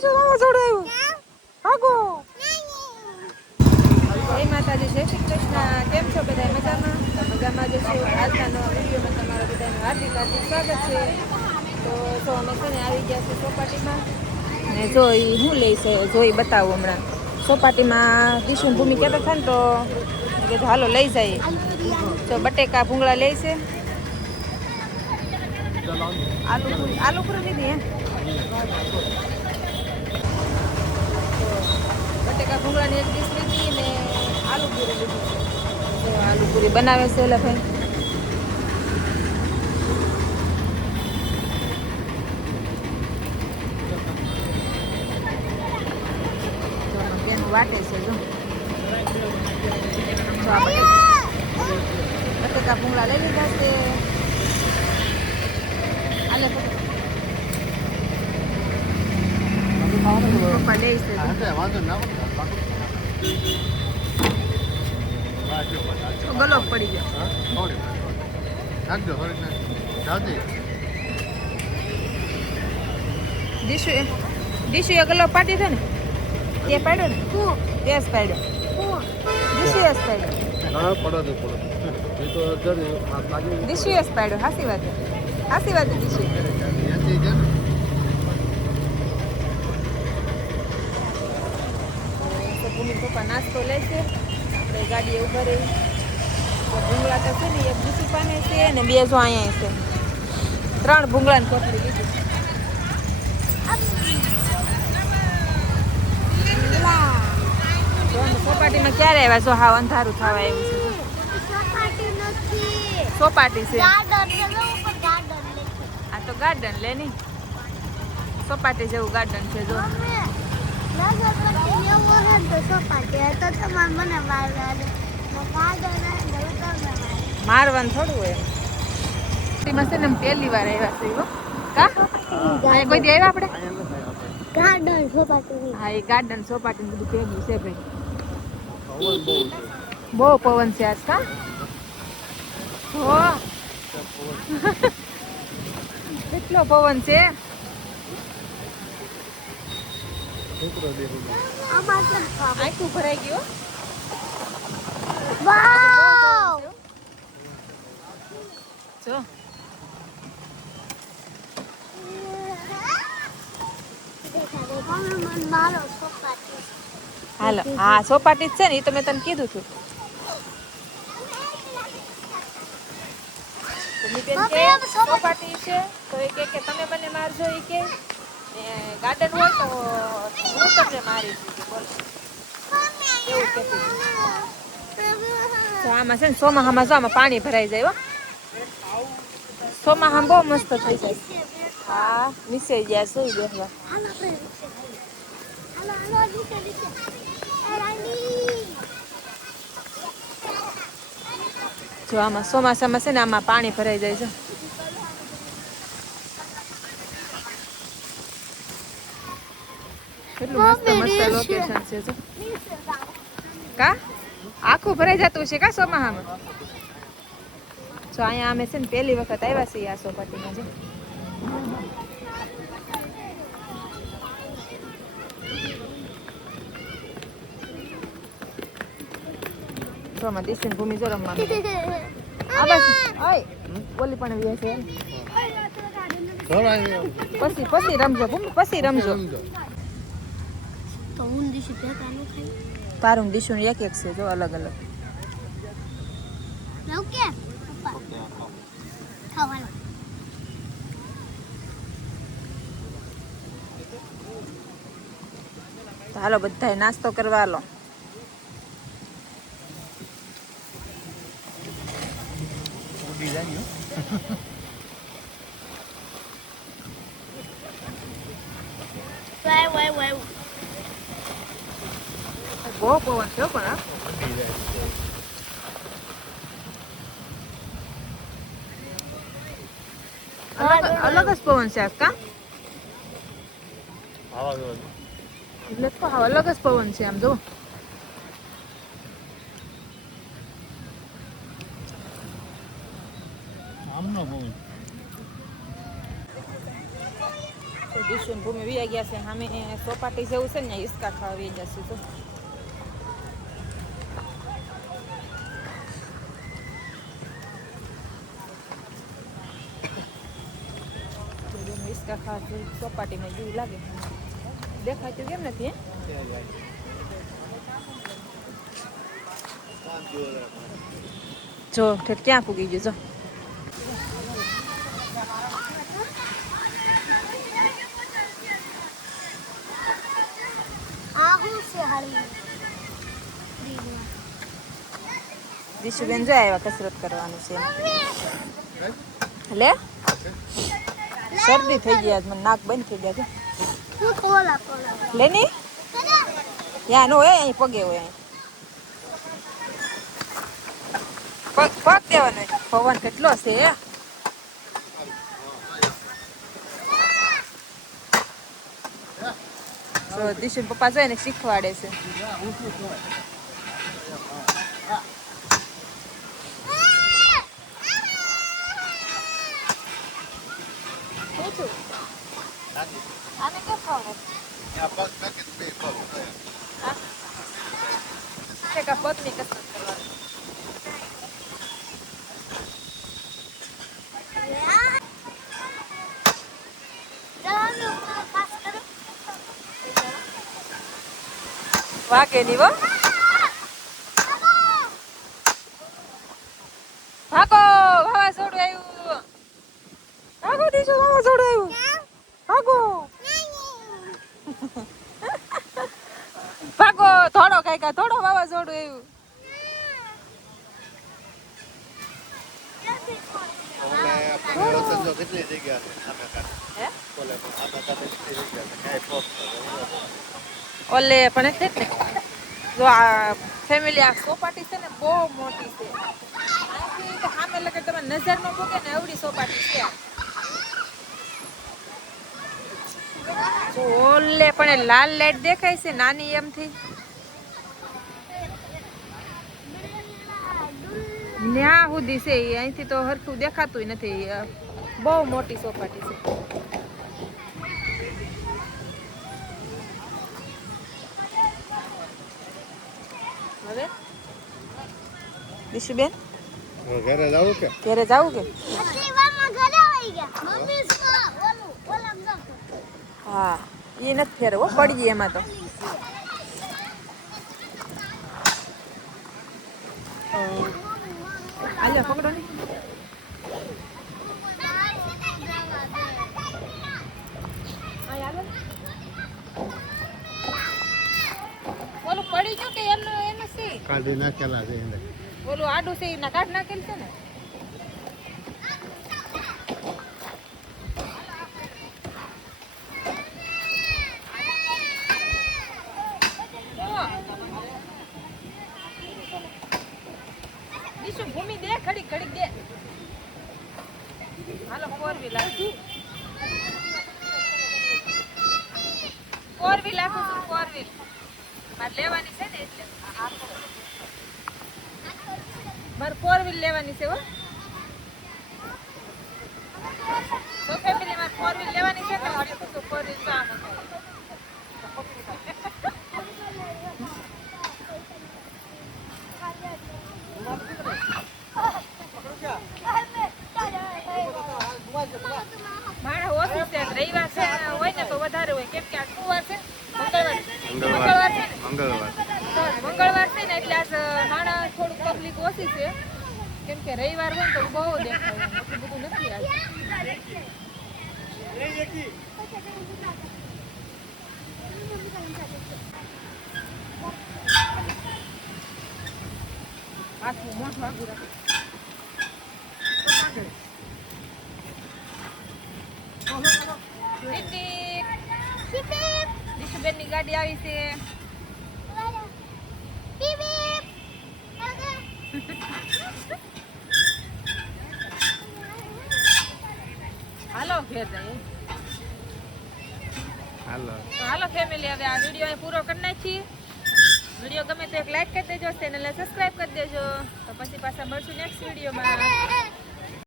દીશું વાવાઝોડું આવ્યું ભાગો જય માતાજી જય શ્રી કૃષ્ણ કેમ છો બધા મજામાં મજામાં જશો આજના નવા વિડીયોમાં તમારા બધાનું હાર્દિક હાર્દિક સ્વાગત છે તો અમે છે ને આવી ગયા છે ચોપાટીમાં ને જો એ શું લે છે જોઈ બતાવું હમણાં ચોપાટીમાં કિશન ભૂમિ કહેતા હતા ને તો કીધું હાલો લઈ જાય તો બટેકા ભૂંગળા લે છે આલુ પૂરી લીધી હે બટેકા ભૂંગળાની એક ડીશ લીધી ને આલુ પૂરી લીધી તો આલુ પૂરી બનાવે છે ઓલા ભાઈ વાટે છે જો બટેકા ભૂંગળા લઈ લીધા છે આલે પપ્પા લે છે ગલો પડી ગયો દીશુ એ ગલો પાડી છે ને તે પાડ્યો ને તે જ પાડ્યો દીશુ એ જ પાડ્યો દીશુ એ જ પાડ્યો હાસી વાત દીશુ ભૂમિ પપ્પા નાસ્તો લે છે આપણે ગાડીએ ઉભા રહી ભૂંગળા તો છે ને એક દીશુ પાને છે ને બે જો અહીંયા છે 3 ભૂંગળાની કોથળી લીધી ચોપાટીમાં ક્યારે આવ્યા છો હાવ અંધારું થવા આવ્યું છે ચોપાટી છે આ તો ગાર્ડન લે ની ચોપાટી જેવું ગાર્ડન છે જો મારવાનું થોડું હોય એમાં છે ને પહેલી વાર આવ્યા છે કા કોઈ દી આવ્યા આપણે ગાર્ડન સોપાટી હા એ ગાર્ડન સોપાટી બધું ભેગું છે ભાઈ બહુ પવન છે આજ કા હો કેટલો પવન છે આખું ભરાઈ ગયું વાવ જો હાલો હા સોપાટી જ છે ને એ તો મેં તને કીધું હતું સોપાટી છે તો એ કે તમે મને મારજો એ કે ગાર્ડન હોય તો હું તમને મારીશ એવું કહેતી આમાં છે ને ચોમાસામાં જો આમાં પાણી ભરાઈ જાય ચોમાસામાં બહુ મસ્ત થઈ જાય હા નીચે ગયા સુઈ બેસવા જો આમાં ચોમાસામાં છે ને આમાં પાણી ભરાઈ જાય છે કેટલું મસ્ત મસ્ત લોકેશન છે જો કા આખું ભરાઈ જતું છે કા ચોમાસામાં જો અહીંયા અમે છે ને પહેલી વખત આવ્યા છીએ આ ચોપાટીમાં છે માં દિશન ભૂમિ જો રમવા બોલી પણ વે છે પછી રમજો ભૂમિ પછી રમજો તો હું દિશુ ભેગા ન ખાઈ તારું દિશુ એક એક છે જો અલગ અલગ ઓકે પપ્પા ખાવાનું તો હાલો બધાય નાસ્તો કરવા હાલો બહુ પવન છે પણ અલગ જ પવન છે કા એટલે તો અલગ જ પવન છે આમ જો દિશુ ને ભૂમિ વી ગયા છે સામે સોપાટી જેવું છે ને હિસકા ખાવા વી જશે તો હિસકા ખાવા સોપાટીમાં જેવું લાગે દેખાતું કેમ નથી જો ઠેઠ ક્યાં પૂગી ગયું જો આ હું છે હાલી દિશુબેન જો આવ્યા કસરત કરવાનું છે લે શરદી થઈ ગયા મને નાક બંધ થઈ ગયા છે હું કોલા લે ની યા નો હોય અહીં પગે હોય અહીં પગ દેવાનો પવન કેટલો છે તો દિશુ પપ્પા જોઈને શીખવાડે છે આને કેમ ખવડાવે પગની કસરત કરવાની વાગે ની વો ભાગો વાવાઝોડું આવ્યું ભાગો દીશો વાવાઝોડું આવ્યું ભાગો ભાગો થોડો કાંઈકા થોડો વાવાઝોડું આવ્યું ઓલે પણ એટલે જ ને જો આ ફેમિલી આ સોપાટી છે ને બહુ મોટી છે અહીંથી સામે લગે તમે નજર ન મૂકે ને એવડી સોપાટી છે જો ઓલે પણ લાલ લાઈટ દેખાય છે નાની એમથી ન્યા સુધી છે અહીંથી તો હરખું દેખાતું નથી બહુ મોટી સોપાટી છે હવે દિશુબેન ઘરે જાવું કે ઘરે જાવું કે વામાં ઘરે આવી ગયા મમ્મી ઓલા હા એ નથી ફેરવો પડી ગઈ એમાં તો આલ્યો પકડો ને ઓલું પડી ગયું કે એનું છે કાઢી નાખેલા છે એને ઓલું આડું છે એના કાઢ નાખેલ છે ને ભૂમિ દે ખડી ખડી દે હાલો 4 વ્હીલ આપું છું 4 વ્હીલ મારે લેવાની છે ને એટલે મારે 4 વ્હીલ લેવાની છે હો તો ફેમિલી મારે 4 વ્હીલ લેવાની છે તો મારે તો 4 વ્હીલ તો આમ મારા ઓફિસ છે રવિવાર છે હોય ને તો વધારે હોય કેમ કે આ શુક્રવાર છે મંગળવાર છે ને એટલે આજ માણા થોડું પબ્લિક ઓછી છે કેમ કે રવિવાર હોય તો બહુ દેખાય એટલું બધું નથી આજ આખું મોઢું આગું રાખે દિશુબેન ની ગાડી આવી છે હાલો ઘેર જઈએ હાલો ફેમિલી હવે આ વિડીયો પૂરો કરી નાખીએ વિડીયો ગમે તો એક લાઈક કરી દેજો ચેનલને સબસ્ક્રાઇબ કરી દેજો તો પછી પાછા મળશું નેક્સ્ટ વિડીયોમાં